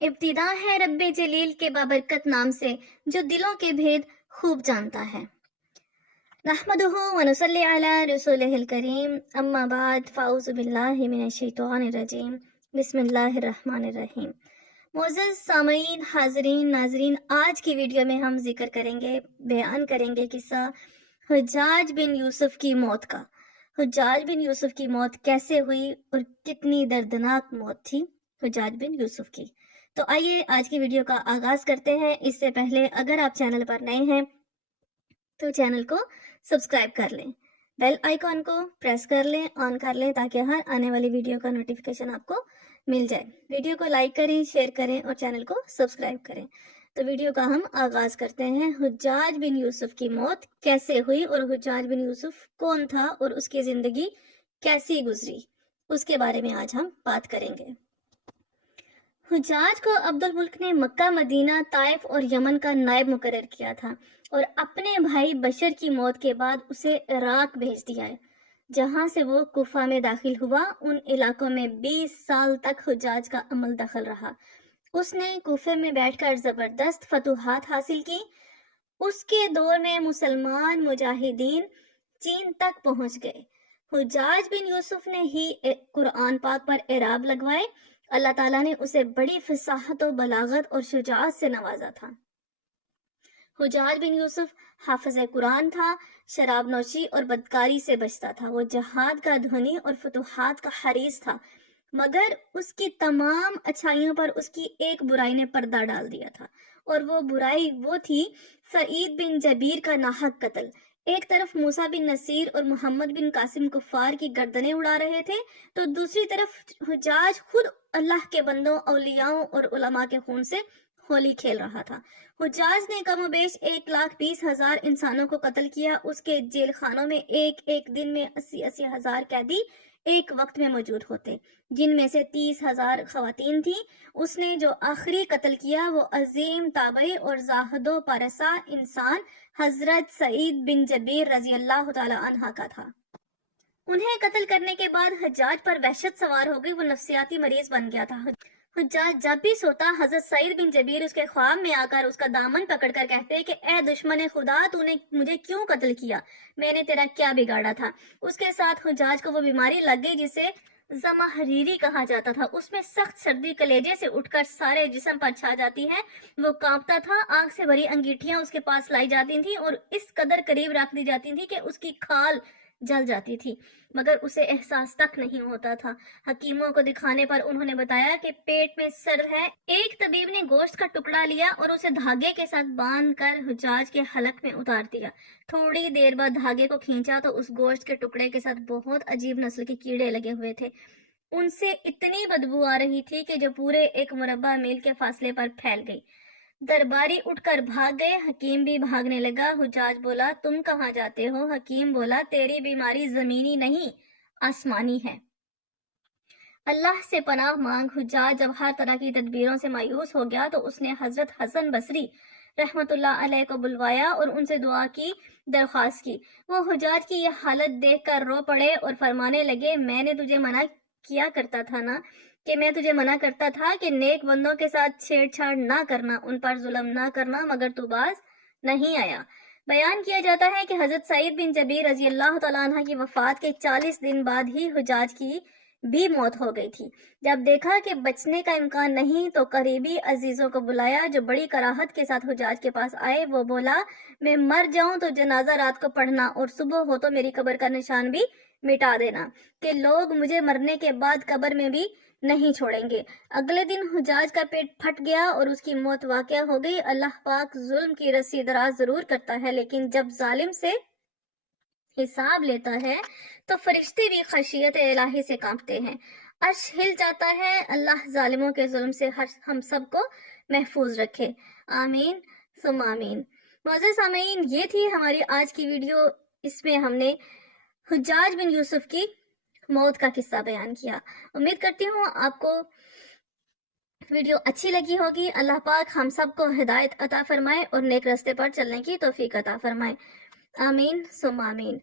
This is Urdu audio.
ابتدا ہے رب جلیل کے بابرکت نام سے جو دلوں کے بھید خوب جانتا ہے۔ نحمدہ ونصلی علی رسولہ الکریم، اما بعد فاعوذ باللہ من الشیطان الرجیم، بسم اللہ الرحمن الرحیم۔ معزز سامعین، حاضرین، ناظرین، آج کی ویڈیو میں ہم ذکر کریں گے، بیان کریں گے قصہ حجاج بن یوسف کی موت کا۔ حجاج بن یوسف کی موت کیسے ہوئی اور کتنی دردناک موت تھی حجاج بن یوسف کی۔ تو آئیے آج کی ویڈیو کا آغاز کرتے ہیں۔ اس سے پہلے اگر آپ چینل پر نئے ہیں تو چینل کو سبسکرائب کر لیں، بیل آئیکن کو پریس کر لیں، آن کر لیں تاکہ ہر آنے والی ویڈیو کا نوٹیفیکیشن آپ کو مل جائے۔ ویڈیو کو لائک کریں، شیئر کریں اور چینل کو سبسکرائب کریں۔ تو ویڈیو کا ہم آغاز کرتے ہیں۔ حجاج بن یوسف کی موت کیسے ہوئی اور حجاج بن یوسف کون تھا اور اس کی زندگی کیسی گزری، اس کے بارے میں آج ہم بات کریں گے۔ حجاج کو عبد الملک نے مکہ، مدینہ، طائف اور یمن کا نائب مقرر کیا تھا اور اپنے بھائی بشر کی موت کے بعد اسے عراق بھیج دیا ہے، جہاں سے وہ کوفہ میں داخل ہوا۔ ان علاقوں میں 20 سال تک حجاج کا عمل دخل رہا۔ اس نے کوفے میں بیٹھ کر زبردست فتوحات حاصل کی۔ اس کے دور میں مسلمان مجاہدین چین تک پہنچ گئے۔ حجاج بن یوسف نے ہی قرآن پاک پر اعراب لگوائے۔ اللہ تعالیٰ نے اسے بڑی فصاحت و بلاغت اور شجاعت سے نوازا تھا۔ حجاج بن یوسف حافظ قرآن تھا، شراب نوشی اور بدکاری سے بچتا تھا۔ وہ جہاد کا دھنی اور فتوحات کا حریص تھا، مگر اس کی تمام اچھائیوں پر اس کی ایک برائی نے پردہ ڈال دیا تھا، اور وہ برائی وہ تھی سعید بن جبیر کا ناحق قتل۔ ایک طرف موسیٰ بن نصیر اور محمد بن قاسم کفار کی گردنیں اڑا رہے تھے، تو دوسری طرف حجاج خود اللہ کے بندوں، اولیاؤں اور علماء کے خون سے ہولی کھیل رہا تھا۔ حجاج نے کم و بیش 1,20,000 انسانوں کو قتل کیا۔ اس کے جیل خانوں میں ایک دن میں 80,000 قیدی ایک وقت میں موجود ہوتے، جن میں سے 30,000 خواتین تھیں۔ اس نے جو آخری قتل کیا وہ عظیم تابعی اور زاہد و پارسا انسان حضرت سعید بن جبیر رضی اللہ تعالی عنہ کا تھا۔ انہیں قتل کرنے کے بعد حجاج پر وحشت سوار ہو گئی، وہ نفسیاتی مریض بن گیا تھا۔ حجاج جب بھی سوتا، حضرت سعید بن جبیر اس کے خواب میں آ کر اس کا دامن پکڑ کر کہتے کہ اے دشمن خدا، تو نے مجھے کیوں قتل کیا؟ میں نے تیرا کیا بگاڑا تھا؟ اس کے ساتھ حجاج کو وہ بیماری لگ گئی جسے زمہریری کہا جاتا تھا۔ اس میں سخت سردی کلیجے سے اٹھ کر سارے جسم پر چھا جاتی ہے۔ وہ کانپتا تھا، آنکھ سے بھری انگیٹھیاں اس کے پاس لائی جاتی تھیں اور اس قدر قریب رکھ دی جاتی تھی کہ اس کی کھال جل جاتی تھی، مگر اسے احساس تک نہیں ہوتا تھا۔ حکیموں کو دکھانے پر انہوں نے بتایا کہ پیٹ میں سر ہے۔ ایک طبیب نے گوشت کا ٹکڑا لیا اور اسے دھاگے کے ساتھ باندھ کر حجاج کے حلق میں اتار دیا۔ تھوڑی دیر بعد دھاگے کو کھینچا تو اس گوشت کے ٹکڑے کے ساتھ بہت عجیب نسل کے کیڑے لگے ہوئے تھے۔ ان سے اتنی بدبو آ رہی تھی کہ جو پورے 1 مربع میل کے فاصلے پر پھیل گئی۔ درباری اٹھ کر بھاگ گئے، حکیم بھی بھاگنے لگا۔ حجاج بولا، تم کہاں جاتے ہو؟ حکیم بولا، تیری بیماری زمینی نہیں، آسمانی ہے، اللہ سے پناہ مانگ۔ حجاج جب ہر طرح کی تدبیروں سے مایوس ہو گیا تو اس نے حضرت حسن بصری رحمت اللہ علیہ کو بلوایا اور ان سے دعا کی درخواست کی۔ وہ حجاج کی یہ حالت دیکھ کر رو پڑے اور فرمانے لگے، میں نے تجھے منع کیا کرتا تھا نا، کہ میں تجھے منع کرتا تھا کہ نیک بندوں کے ساتھ چھیڑ چھاڑ نہ کرنا، ان پر ظلم نہ کرنا، مگر تو باز نہیں آیا۔ بیان کیا جاتا ہے کہ حضرت سعید بن جبیر رضی اللہ تعالیٰ عنہ کی وفات کے 40 دن بعد ہی حجاج کی بھی موت ہو گئی تھی۔ جب دیکھا کہ بچنے کا امکان نہیں تو قریبی عزیزوں کو بلایا، جو بڑی کراہت کے ساتھ حجاج کے پاس آئے۔ وہ بولا، میں مر جاؤں تو جنازہ رات کو پڑھنا اور صبح ہو تو میری قبر کا نشان بھی مٹا دینا، کہ لوگ مجھے مرنے کے بعد قبر میں بھی نہیں چھوڑیں گے۔ اگلے دن حجاج کا پیٹ پھٹ گیا اور اس کی موت واقع ہو گئی۔ اللہ پاک ظلم کی رسی دراز ضرور کرتا ہے، لیکن جب ظالم سے حساب لیتا ہے تو فرشتے بھی خشیت الہی سے کانپتے ہیں، عرش ہل جاتا ہے۔ اللہ ظالموں کے ظلم سے ہم سب کو محفوظ رکھے، آمین ثم آمین۔ معزز سامعین، یہ تھی ہماری آج کی ویڈیو۔ اس میں ہم نے حجاج بن یوسف کی موت کا قصہ بیان کیا۔ امید کرتی ہوں آپ کو ویڈیو اچھی لگی ہوگی۔ اللہ پاک ہم سب کو ہدایت عطا فرمائے اور نیک راستے پر چلنے کی توفیق عطا فرمائے، آمین ثم آمین۔